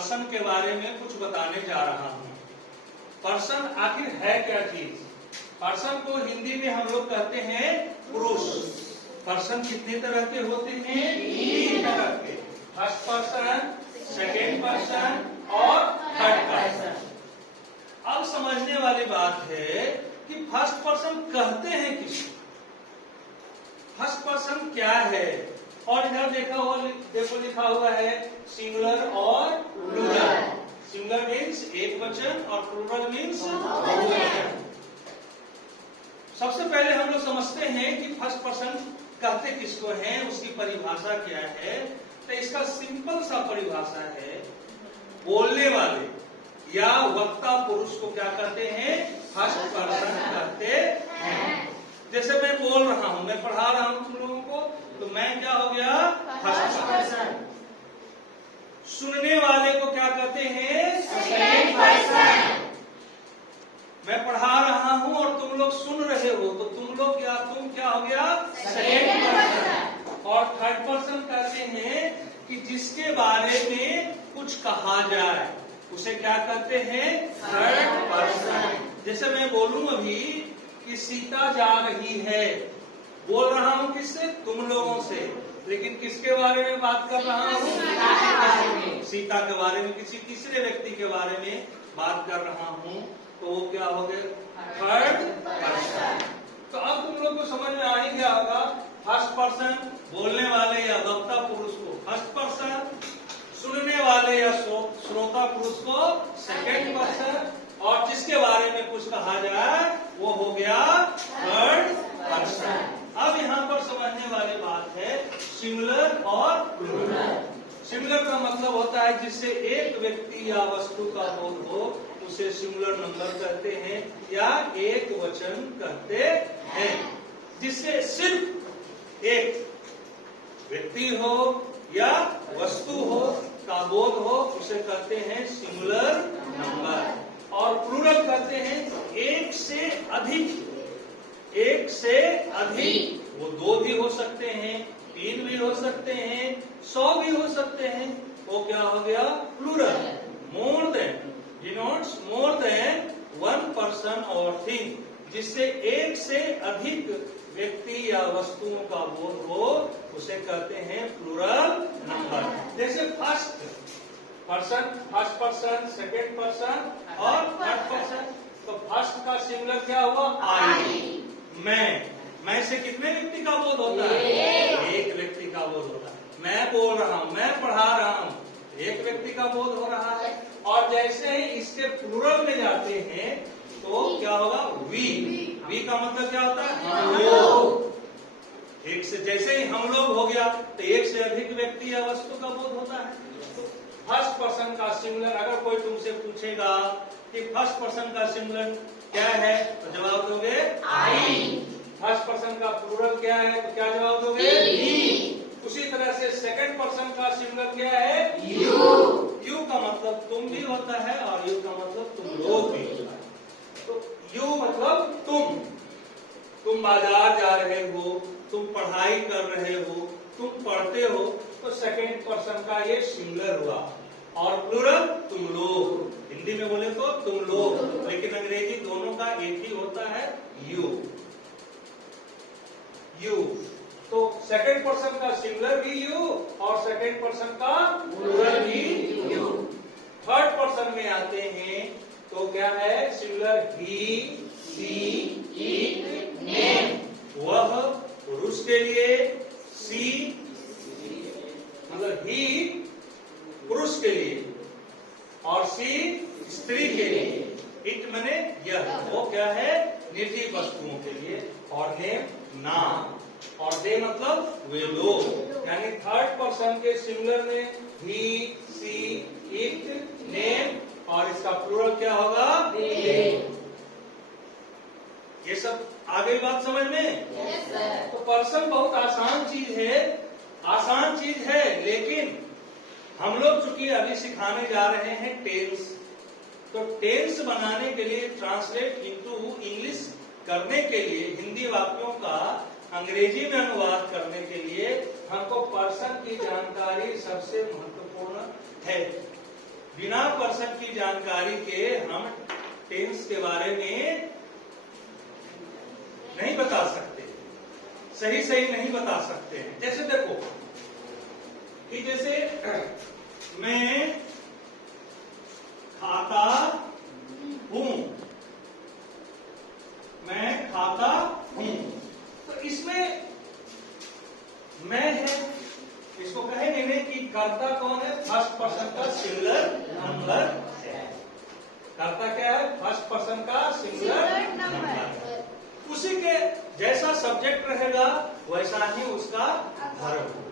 Person के बारे में कुछ बताने जा रहा हूं। पर्सन आखिर है क्या चीज? पर्सन को हिंदी में हम लोग कहते हैं पुरुष। पर्सन कितने तरह के होते हैं? 3 तरह के। फर्स्ट पर्सन, सेकेंड पर्सन और थर्ड पर्सन। अब समझने वाली बात है कि फर्स्ट पर्सन कहते हैं किसको? फर्स्ट पर्सन क्या है? और इधर देखो लिखा हुआ है सिंगुलर और प्लूरल। सिंगुलर मीन्स एक वचन और प्लूरल मीन्स बहुवचन। सबसे पहले हम लोग समझते हैं कि फर्स्ट पर्सन कहते किसको हैं, उसकी परिभाषा क्या है। तो इसका सिंपल सा परिभाषा है, बोलने वाले या वक्ता पुरुष को क्या कहते हैं? फर्स्ट पर्सन कहते हैं। जैसे मैं बोल रहा हूं, मैं पढ़ा रहा हूं तुम लोगों को, तो मैं क्या हो गया? First person. सुनने वाले को क्या कहते हैं? Second person. मैं पढ़ा रहा हूं और तुम लोग सुन रहे हो, तो तुम लोग या तुम क्या हो गया? Second person. और थर्ड पर्सन कहते हैं कि जिसके बारे में कुछ कहा जाए, उसे क्या कहते हैं? Third person. जैसे मैं बोलूं अभी कि सीता जा रही है, बोल रहा हूं किससे? तुम लोगों से। लेकिन किसके बारे में बात कर रहा हूं? सीता के बारे में, किसी तीसरे व्यक्ति के बारे में बात कर रहा हूं, तो वो क्या हो गया? Third person. तो अब तुम लोग को समझ में आ ही गया होगा, फर्स्ट पर्सन बोलने वाले या वक्ता पुरुष को फर्स्ट पर्सन, सुनने वाले या श्रोता पुरुष को सेकंड पर्सन, और जिसके बारे में कुछ कहा जाए वो हो गया थर्ड पर्सन। अब यहाँ पर समझने वाली बात है सिंगुलर और प्लूरल। सिंगुलर का मतलब होता है जिससे एक व्यक्ति या वस्तु का बोध हो, उसे सिंगुलर नंबर कहते हैं या एक वचन कहते हैं। जिससे सिर्फ एक व्यक्ति हो या वस्तु हो का बोध हो, उसे कहते हैं सिंगुलर नंबर। और प्लूरल कहते हैं एक से अधिक। एक से अधिक, वो 2 भी हो सकते हैं, 3 भी हो सकते हैं, 100 भी हो सकते हैं, वो क्या हो गया? Plural. More than denotes more than 1 person और थिंग। जिससे एक से अधिक व्यक्ति या वस्तुओं का बोध हो, उसे कहते हैं प्लूरल नंबर। जैसे फर्स्ट पर्सन, सेकेंड पर्सन और थर्ड पर्सन। तो फर्स्ट का सिंगुलर क्या हुआ? आई। मैं से कितने व्यक्ति का बोध होता है? एक व्यक्ति का बोध होता है। मैं बोल रहा हूं, मैं पढ़ा रहा हूं, एक व्यक्ति का बोध हो रहा है। और जैसे ही इसके प्लूरल में जाते हैं तो क्या होगा? वी का मतलब क्या होता है? हम लोग। एक से, जैसे ही हम लोग हो गया तो एक से अधिक व्यक्ति या वस्तु का बोध होता है। तो फर्स्ट पर्सन का सिंगुलर, अगर कोई तुमसे पूछेगा कि फर्स्ट पर्सन का सिंगुलर क्या है, तो जवाब दोगे आई। फर्स्ट पर्सन का प्लूरल क्या है, तो क्या जवाब दोगे? वी। उसी तरह से सेकंड पर्सन का सिंगुलर क्या है? यू। यू का मतलब तुम भी होता है और यू का मतलब तुम लोग भी होता है। तो यू मतलब तुम बाजार जा रहे हो, तुम पढ़ाई कर रहे हो, तुम पढ़ते हो, तो सेकंड पर्सन का ये सिंगुलर हुआ। और प्लूरल तुम लोग। हिंदी में बोले तो तुम लोग, लेकिन अंग्रेजी दोनों का एक ही होता है, यू। तो सेकंड पर्सन का सिंगुलर भी यू और सेकंड पर्सन का प्लूरल भी यू। थर्ड पर्सन में आते हैं तो क्या है? Singular he, she, it, name. वह पुरुष के लिए, सी मतलब ही पुरुष के लिए और सी स्त्री के लिए। इट माने यह, वो क्या है? निर्जीव वस्तुओं के लिए। और नेम नाम। और दे मतलब वे लोग। यानी थर्ड पर्सन के सिंगुलर में ही, सी, इट, नेम, और इसका प्लूरल क्या होगा? दे। ये सब आ गई बात समझ में? yes, तो पर्सन बहुत आसान चीज है, लेकिन हम लोग चूंकि अभी सिखाने जा रहे हैं टेंस, तो टेंस बनाने के लिए, ट्रांसलेट इनटू इंग्लिश करने के लिए, हिंदी वाक्यों का अंग्रेजी में अनुवाद करने के लिए हमको पर्सन की जानकारी सबसे महत्वपूर्ण है। बिना पर्सन की जानकारी के हम टेंस के बारे में नहीं बता सकते, सही सही नहीं बता सकते हैं। जैसे देखो कि जैसे मैं खाता हूं, मैं खाता हूं, तो इसमें मैं है, इसको कहेंगे नहीं कि कर्ता कौन है, फर्स्ट पर्सन का सिंगुलर नंबर है। कर्ता क्या है, फर्स्ट पर्सन का सिंगुलर नंबर है। उसी के जैसा सब्जेक्ट रहेगा वैसा ही उसका वर्ब होगा।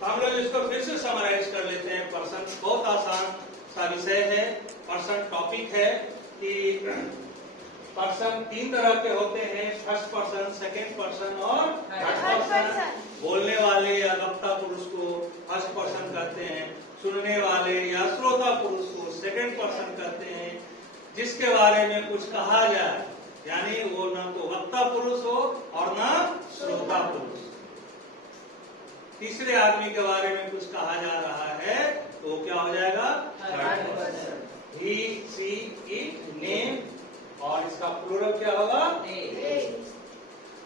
तो हम लोग इसको फिर से समराइज कर लेते हैं। पर्सन बहुत आसान सा विषय है, पर्सन टॉपिक है कि पर्सन 3 तरह के होते हैं, फर्स्ट पर्सन, सेकेंड पर्सन और थर्ड पर्सन। बोलने वाले या वक्ता पुरुष को फर्स्ट पर्सन कहते हैं, सुनने वाले या श्रोता पुरुष को सेकेंड पर्सन कहते हैं। जिसके बारे में कुछ कहा जाए, यानी वो न तो वक्ता पुरुष हो और न श्रोता पुरुष। तीसरे आदमी के बारे में कुछ कहा जा रहा है तो वो क्या हो जाएगा, third person. He, she, it, name, और इसका प्लूरल क्या होगा,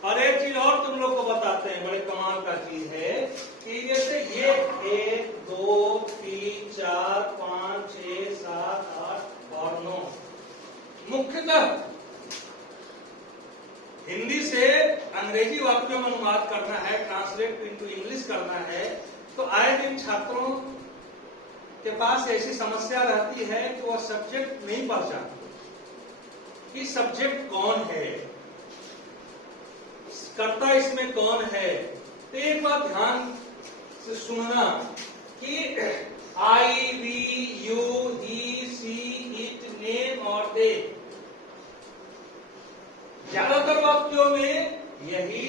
और एक चीज और तुम लोग को बताते हैं, बड़े कमाल का चीज है कि जैसे ये 1, 2, 3, 4, 5, 6, 7, 8 और 9 मुख्यतः हिंदी से अंग्रेजी वाक्यों में अनुवाद करना है, ट्रांसलेट इनटू इंग्लिश करना है, तो आए दिन छात्रों के पास ऐसी समस्या रहती है कि वह सब्जेक्ट नहीं पहचानते कि सब्जेक्ट कौन है, कर्ता इसमें कौन है। तो एक बात ध्यान से सुनना कि I, we, you, he, she, it, name और दे, ज्यादातर वाक्यों में यही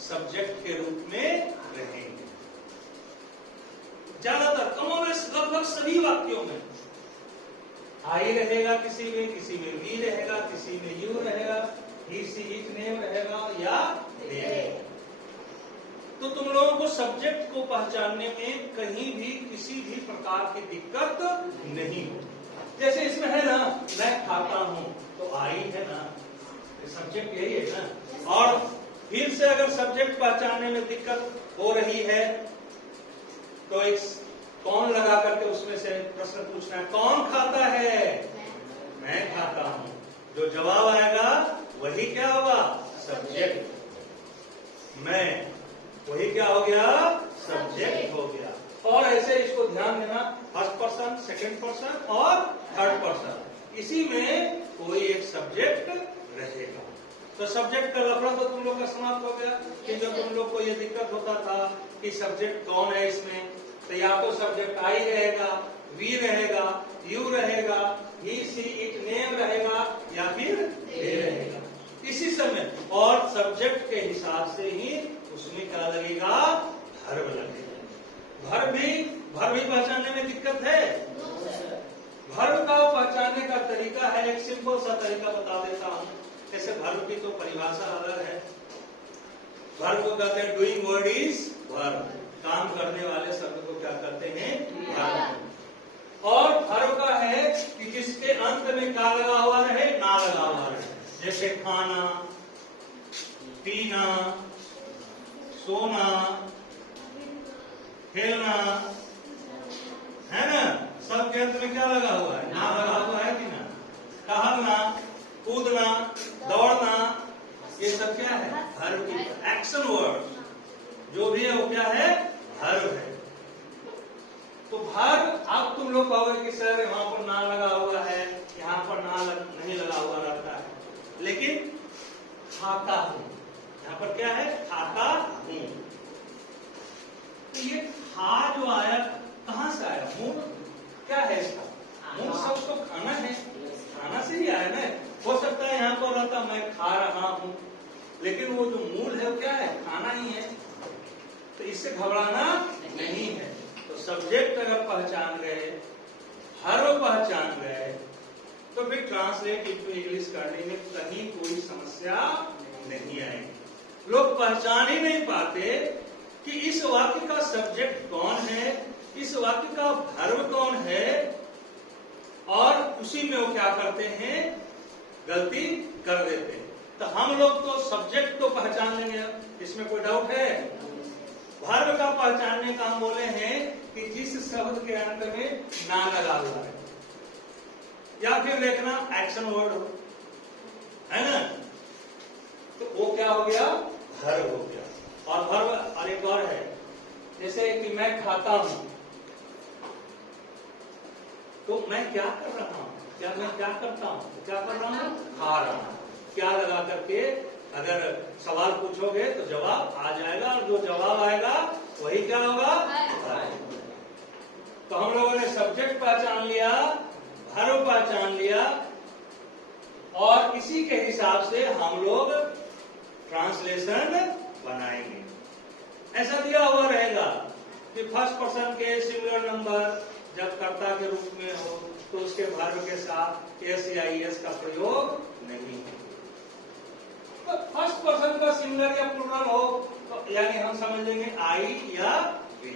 सब्जेक्ट के रूप में रहेंगे। ज्यादातर कमोबेश लगभग सभी वाक्यों में आई रहेगा, किसी में वी रहेगा, किसी में यू रहेगा, ही, सी, इट, नेम रहेगा या दे रहेगा। तो तुम लोगों को सब्जेक्ट को पहचानने में कहीं भी किसी भी प्रकार की दिक्कत नहीं हो। जैसे इसमें है ना, मैं खाता हूं, तो आई है ना, सब्जेक्ट यही है ना। और फिर से अगर सब्जेक्ट पहचानने में दिक्कत हो रही है तो एक कौन लगा करके उसमें से प्रश्न पूछना है, कौन खाता है, मैं खाता हूं। जो जवाब आएगा वही क्या होगा, सब्जेक्ट। मैं, वही क्या हो गया, सब्जेक्ट हो गया। और ऐसे इसको ध्यान देना, फर्स्ट पर्सन, सेकंड पर्सन और थर्ड पर्सन, इसी में कोई एक सब्जेक्ट रहेगा। तो सब्जेक्ट का लफड़ा तो तुम लोग का समाप्त हो गया कि जो तुम लोग को ये दिक्कत होता था कि सब्जेक्ट कौन है इसमें, तो या तो सब्जेक्ट आई रहेगा, वी रहेगा, यू रहेगा, ही, सी, इट, नेम रहेगा या फिर दे रहेगा। इसी समय और सब्जेक्ट के हिसाब से ही उसमें क्या लगेगा, वर्ब लगेगा। वर्ब भी पहचानने में दिक्कत है। वर्ब का पहचानने का तरीका है, एक सिंपल सा तरीका बता देता हूं। जैसे वर्ब की तो परिभाषा अलग है। वर्ब को कहते हैं डूइंग वर्ड इज वर्ब, काम करने वाले शब्द को क्या करते हैं, वर्ब। और वर्ब का है कि जिसके अंत में क्या लगा हुआ रहे, ना लगा हुआ रहे। जैसे खाना, पीना, सोना, खेलना, है ना, सब के अंत में क्या लगा हुआ है, ना लगा हुआ है कि ना। टहलना, कूदना, दौड़ना, ये सब क्या है, वर्ब की एक्शन वर्ड जो भी है वो क्या है, वर्ब है। तो वर्ब अब तुम लोग कहोगे कि सर वहां पर ना लगा हुआ है, यहाँ पर ना नहीं लगा हुआ रहता है, लेकिन खाता हूं, यहाँ पर क्या है, खाता हूं। तो ये खा जो आया कहां से आया, मूल क्या है इसका, मूल शब्द तो खाना है, खाना से ही आया ना। हो सकता है यहाँ पर रहता मैं खा रहा हूं, लेकिन वो जो मूल है वो क्या है, खाना ही है। तो इससे घबराना नहीं है। तो सब्जेक्ट अगर पहचान गए, वर्ब पहचान गए, तो फिर ट्रांसलेट इनटू इंग्लिश करने में कहीं कोई समस्या नहीं आएगी। लोग पहचान ही नहीं पाते कि इस वाक्य का सब्जेक्ट कौन है, इस वाक्य का वर्ब कौन है, उसी में वो क्या करते हैं, गलती कर देते हैं। तो हम लोग तो सब्जेक्ट तो पहचान लेंगे, इसमें कोई डाउट है। वर्ब का पहचानने का हम बोले हैं कि जिस शब्द के अंत में ना लगा हुआ है, या फिर देखना एक्शन वर्ड हो, है ना, तो वो क्या हो गया, वर्ब हो गया। और वर्ब और एक और है, जैसे कि मैं खाता हूं, तो मैं क्या कर रहा हूं, क्या मैं क्या करता हूं, क्या कर रहा हूं, खा रहा हूं। क्या लगा करके अगर सवाल पूछोगे तो जवाब आ जाएगा, और जो जवाब आएगा वही क्या होगा, तो हम लोगों ने सब्जेक्ट पहचान लिया, वर्ब पहचान लिया, और इसी के हिसाब से हम लोग ट्रांसलेशन बनाएंगे। ऐसा दिया हुआ रहेगा कि फर्स्ट पर्सन के सिंगुलर नंबर जब कर्ता के रूप में हो तो उसके वर्ब के साथ एस या ईएस का प्रयोग नहीं है। तो फर्स्ट पर्सन का सिंगुलर या प्लूरल हो तो यानी हम समझ लेंगे आई या वी।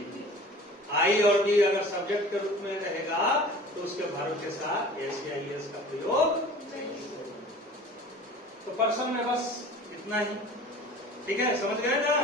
आई और वी अगर सब्जेक्ट के रूप में रहेगा तो उसके वर्ब के साथ एस या ईएस का प्रयोग नहीं होगा। तो पर्सन में बस इतना ही, ठीक है, समझ गए ना।